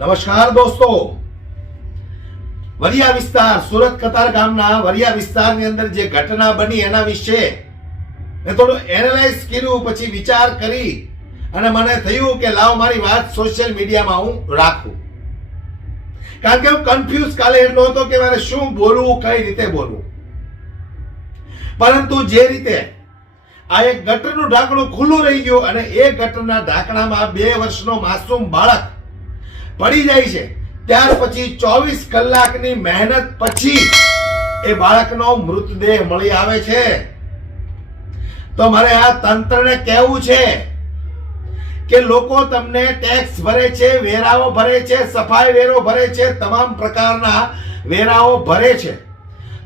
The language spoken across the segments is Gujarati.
નમસ્કાર દોસ્તો. વરિયા વિસ્તાર, સુરત કતાર ગામના વરિયા વિસ્તારની અંદર જે ઘટના બની એના વિશે મેં થોડું એનાલાઇઝ કર્યું, પછી વિચાર કરી અને મને થયું કે લાવ મારી વાત સોશિયલ મીડિયામાં હું રાખું. કારણ કે હું કન્ફ્યુઝ કાલે એટલો હતો કે મારે શું બોલવું, કઈ રીતે બોલવું. પરંતુ જે રીતે આ એક ગટરનું ઢાંકણું ખુલ્લું રહી ગયું અને એ ગટરના ઢાંકણામાં બે વર્ષનો માસૂમ બાળક પડી જાય છે. ત્યાર પછી ચોવીસ કલાકની મહેનત પછી એ બાળકનો મૃતદેહ મળી આવે છે. તો મારે આ તંત્રને કહેવું છે કે લોકો તમને ટેક્સ ભરે છે, વેરાઓ ભરે છે, સફાઈ વેરો ભરે છે, તમામ પ્રકારના વેરાઓ ભરે છે.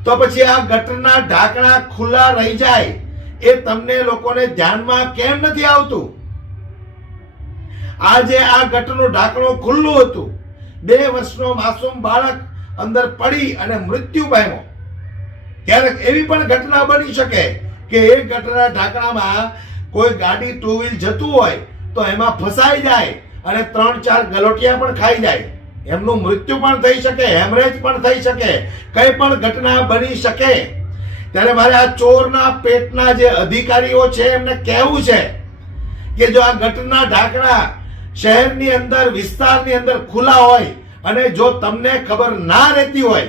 તો પછી આ ગટરના ઢાંકણા ખુલ્લા રહી જાય એ તમને લોકોને ધ્યાનમાં કેમ નથી આવતું? આજે આ ગટરનું ઢાંકણું ખુલ્લું હતું. બે વર્ષનો માસૂમ બાળક અંદર પડી અને મૃત્યુ પામ્યો. ક્યારેક એવી પણ ઘટના બની શકે કે એ ગટરના ઢાંકણામાં કોઈ ગાડી ટુ વ્હીલ જતું હોય તો એમાં ફસાઈ જાય અને ત્રણ ચાર ગલોટિયા પણ ખાઈ જાય. એમનું મૃત્યુ પણ થઈ શકે હેમરેજ પણ થઈ શકે, કઈ પણ ઘટના બની શકે. ત્યારે મારે આ ચોરના પેટના જે અધિકારીઓ છે એમને કહેવું છે કે જો આ ગટરના ઢાંકણા શહેરની અંદર, વિસ્તારની અંદર ખુલ્લા હોય અને જો તમને ખબર ના રહેતી હોય,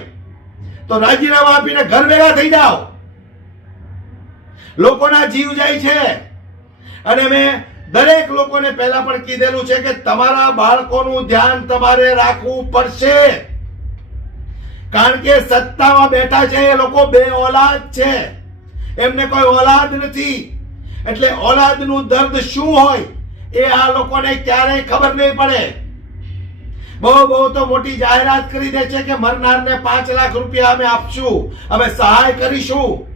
તો રાજીનામા આપીને ઘર ભેગા થઈ જાઓ. લોકોના જીવ જાય છે. અને મેં દરેક લોકોને પહેલા પણ કીધેલું છે કે તમારા બાળકોનું ધ્યાન તમારે રાખવું પડશે. કારણ કે સત્તામાં બેઠા છે એ લોકો બે ઓલાદ છે. એમને કોઈ ઓલાદ નથી. એટલે ઓલાદનું દર્દ શું હોય? એ આ લોકોને ક્યારેય ખબર નહીં પડે. બહુ બહુ તો મોટી જાહેરાત કરી દે છે કે મરનારને પાંચ લાખ રૂપિયા અમે આપશું, અમે સહાય કરીશું.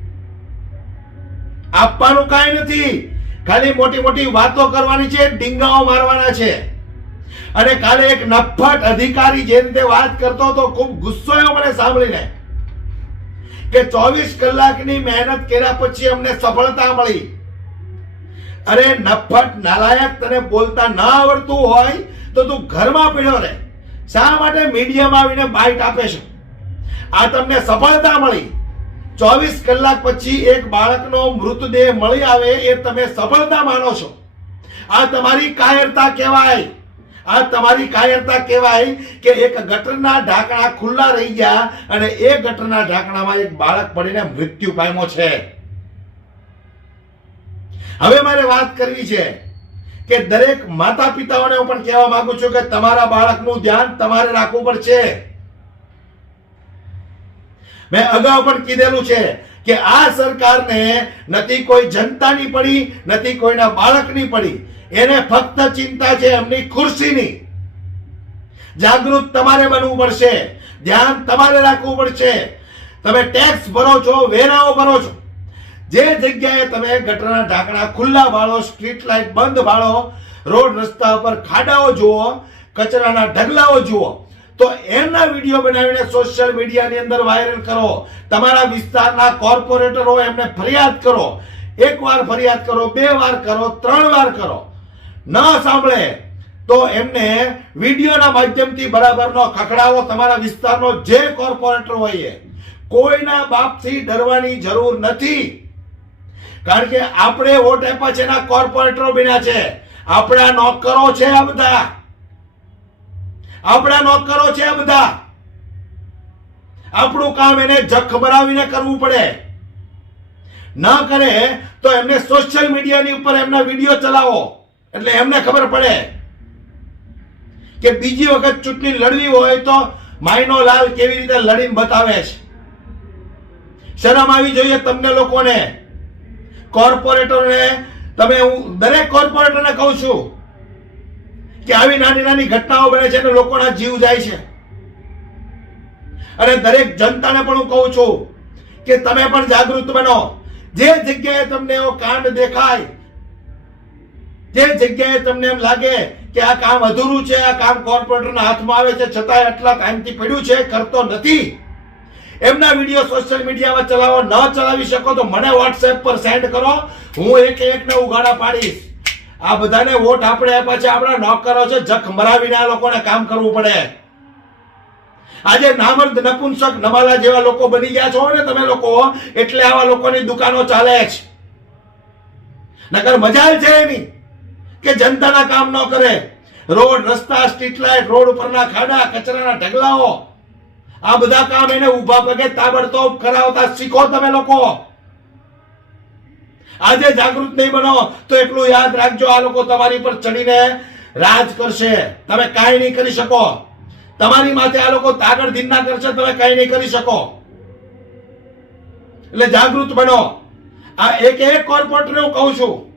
આપવાનું કાંઈ નથી. ખાલી મોટી મોટી વાતો કરવાની છે, ડીંગાઓ મારવાના છે. અને કાલે એક નફટ અધિકારી જે રીતે વાત કરતો હતો, ખૂબ ગુસ્સો આવ્યો મને સાંભળીને કે ચોવીસ કલાકની મહેનત કર્યા પછી અમને સફળતા મળી. અરે નફટ નાલાયક તને બોલતા ના આવડતું હોય તો તું ઘરમાં પીડ્યો રહે શા માટે મીડિયામાં આવીને બાઇટ આપે છે? આ તમને સફળતા મળી. ચોવીસ કલાક પછી એક બાળકનો મૃતદેહ મળી આવે એ તમે સફળતા માનો છો. આ તમારી કાયરતા કહેવાય. આ તમારી કાયરતા કહેવાય કે એક ગટરના ઢાંકણા ખુલ્લા રહી ગયા અને એ ગટરના ઢાંકણામાં એક બાળક પડીને મૃત્યુ પામ્યો છે. હવે મારે વાત કરવી છે કે દરેક માતા પિતાઓને હું પણ કહેવા માંગુ છું કે તમારા બાળકનું ધ્યાન તમારે રાખવું પડશે મેં અગાઉ પણ કીધેલું છે કે આ સરકારને નથી કોઈ જનતાની પડી, નથી કોઈના બાળકની પડી. એને ફક્ત ચિંતા છે એમની ખુરશીની. જાગૃત તમારે બનવું પડશે, ધ્યાન તમારે રાખવું પડશે. તમે ટેક્સ ભરો છો, વેરાઓ ભરો છો. જે જગ્યાએ તમે ગટરના ઢાંકણા ખુલ્લા બાળો સ્ટ્રીટ લાઇટ બંધ બાળો રોડ રસ્તા પર ખાડાઓ જુઓ, કચરાના ઢગલાઓ જુઓ, તો એના વીડિયો બનાવીને સોશિયલ મીડિયાની અંદર વાયરલ કરો. તમારા વિસ્તારના કોર્પોરેટરો એમને ફરિયાદ કરો. એક વાર ફરિયાદ કરો, બે વાર કરો, ત્રણ વાર કરો. ન સાંભળે તો એમને વિડીયોના માધ્યમથી બરાબરનો ખખડાવો તમારા વિસ્તારનો જે કોર્પોરેટર હોય એ. કોઈના બાપથી ડરવાની જરૂર નથી. કારણ કે આપણે વોટ આપ્યા છે એના કોર્પોરેટરો બન્યા છે. આપણા નોકરો છે આ બધા. આપણા નોકરો છે આ બધા. આપણું કામ એને જખ ભરાવીને કરવું પડે. ન કરે તો એમને સોશિયલ મીડિયાની ઉપર એમના વીડિયો ચલાવો. એટલે એમને ખબર પડે કે બીજી વખત ચૂંટણી લડવી હોય તો માયનો લાલ કેવી રીતે લડીને બતાવે છે. શરમ આવી જોઈએ તમને લોકોને. કોર્પોરેટરને, તમે હું દરેક કોર્પોરેટરને કહું છું કે આવી નાની નાની ઘટનાઓ બને છે અને લોકોના જીવ જાય છે. અને દરેક જનતાને પણ હું કહું છું કે તમે પણ જાગૃત બનો. જે જગ્યાએ તમને એવો કાંડ દેખાય, જે જગ્યાએ તમને એમ લાગે કે આ કામ અધૂરું છે, આ કામ કોર્પોરેટરના હાથમાં આવે છે, છતાંય આટલા ટાઈમથી પડ્યું છે કરતો નથી. એમના વીડિયો સોશિયલ મીડિયામાં ચલાવો, ન ચલાવી શકો તો મને વોટ્સએપ પર સેન્ડ કરો. હું એક એકને ઉઘાડા પાડીશ. આ બધાને વોટ આપણે આપ્યા છે, આપણા નોકરો છે, જખ મરાવીને આ લોકોને કામ કરવું પડે. આજે નામર્દ નપુંસક નમાલા જેવા લોકો બની ગયા છો ને તમે લોકો, એટલે આવા લોકોની દુકાનો ચાલે છે નગર મજાલ છે એની, કે જનતાના કામ ન કરે. રોડ, રસ્તા સ્ટ્રીટ લાઇટ રોડ ઉપરના ખાડા, કચરાના ઢગલાઓ. આ બધા કામ એને ઊભા પગે તાબડતોબ કરાવતા શીખો તમે લોકો. આજે જાગૃત નહીં બનો તો એટલું યાદ રાખજો આ લોકો તમારી પર ચડીને રાજ કરશે. તમે કાંઈ નહીં કરી શકો. તમારી માથે આ લોકો તાગડ ધીન્ના કરશે, તમે કાંઈ નહીં કરી શકો. એટલે જાગૃત બનો. આ એક એક કોર્પોરેટરને હું કહું છું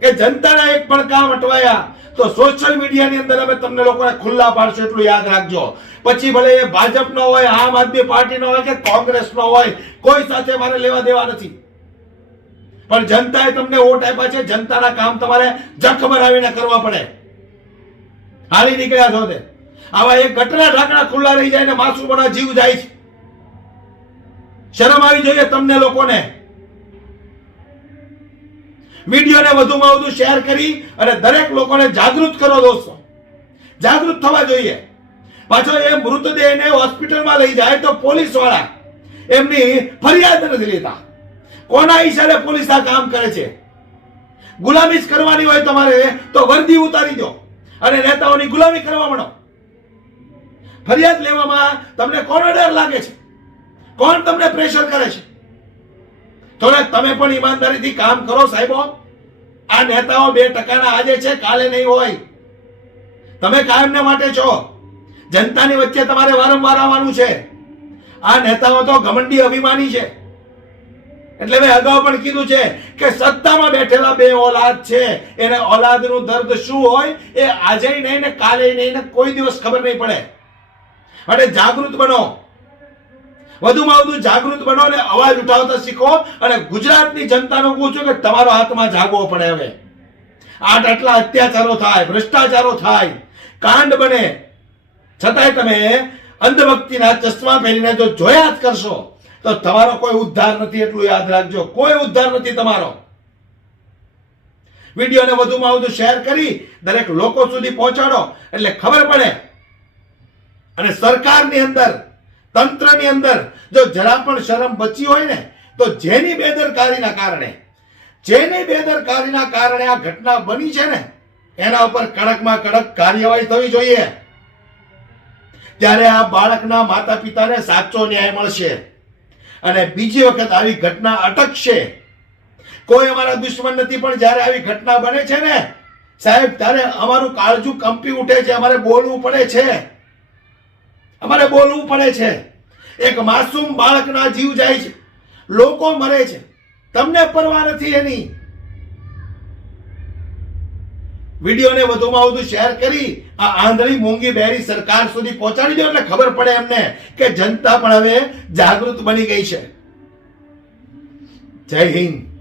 કે જનતાના એક પણ કામ અટવાયા, તો સોશિયલ મીડિયાની અંદર અમે તમને લોકોને ખુલ્લા પાડશું એટલું યાદ રાખજો. પછી ભલે એ ભાજપનો હોય, આમ આદમી પાર્ટીનો હોય કે કોંગ્રેસનો હોય, કોઈ સાથે મારે લેવા દેવા નથી. પણ જનતાએ તમને વોટ આપ્યા છે, જનતાના કામ તમારે જખ આવીને કરવા પડે. હાલી નીકળ્યા છો તે. આવા એક ગટરા ઢાંકણા ખુલ્લા રહી જાય ને માસૂમોના જીવ જાય છે. શરમ આવી જોઈએ તમને લોકોને. વિડીયોને વધુમાં વધુ શેર કરી અને દરેક લોકોને જાગૃત કરો દોસ્તો. જાગૃત થવા જોઈએ. પાછો એ મૃતદેહને હોસ્પિટલમાં લઈ જાય તો પોલીસવાળા એમની ફરિયાદ નથી લેતા. કોના ઈશારે પોલીસ આ કામ કરે છે? ગુલામી કરવાની હોય તમારે તો વર્દી ઉતારી દો અને નેતાઓની ગુલામી કરવા માંડો. ફરિયાદ લેવામાં તમને કોનો ડર લાગે છે? કોણ તમને પ્રેશર કરે છે? થોડાક તમે પણ ઈમાનદારીથી કામ કરો સાહેબો. આ નેતાઓ બે ટકાના આજે છે, કાલે નહીં હોય. તમે કાયમને માટે છો. જનતાની વચ્ચે તમારે વારંવાર આવવાનું છે. આ નેતાઓ તો ઘમંડી અભિમાની છે. એટલે મેં અગાઉ પણ કીધું છે કે સત્તામાં બેઠેલા બે ઓલાદ છે. એને ઓલાદનું દર્દ શું હોય એ આજે નહીં ને કાલે નહીં ને કોઈ દિવસ ખબર નહીં પડે. માટે જાગૃત બનો. વધુમાં વધુ જાગૃત બનો અને અવાજ ઉઠાવતા શીખો અને ગુજરાતની જનતાનો કહું છું કે તમારો હાથમાં જાગવો પડે હવે. આટ આટલા અત્યાચારો થાય, ભ્રષ્ટાચારો થાય, કાંડ બને. છતાંય તમે અંધભક્તિના ચશ્મા પહેરીને જો જોયા જ કરશો, તો તમારો કોઈ ઉદ્ધાર નથી એટલું યાદ રાખજો. કોઈ ઉદ્ધાર નથી તમારો. વિડીયોને વધુમાં વધુ શેર કરી દરેક લોકો સુધી પહોંચાડો. એટલે ખબર પડે. અને સરકારની અંદર તંત્રની અંદર જો જરા પણ શરમ બચી હોય ને, તો જેની બેદરકારીના કારણે, જેની બેદરકારીના કારણે આ ઘટના બની છે ને, એના ઉપર કડકમાં કડક કાર્યવાહી થવી જોઈએ. ત્યારે આ બાળકના માતા પિતાને સાચો ન્યાય મળશે. અને બીજી વખત આવી ઘટના અટકશે. કોઈ અમારા દુશ્મન નથી, પણ જ્યારે આવી ઘટના બને છે ને, સાહેબ, ત્યારે અમારું કાળજું કંપી ઉઠે છે, અમારે બોલવું પડે છે. અમારે બોલવું પડે છે. એક માસૂમ બાળકના જીવ જાય છે. લોકો મરે છે. તમને પરવા નથી એની. વિડીયોને વધુમાં વધુ શેર કરી આ આંધળી મૂંગી બેરી સરકાર સુધી પહોંચાડી દો એટલે ખબર પડે એમને કે જનતા પણ હવે જાગૃત બની ગઈ છે. જય હિન્દ.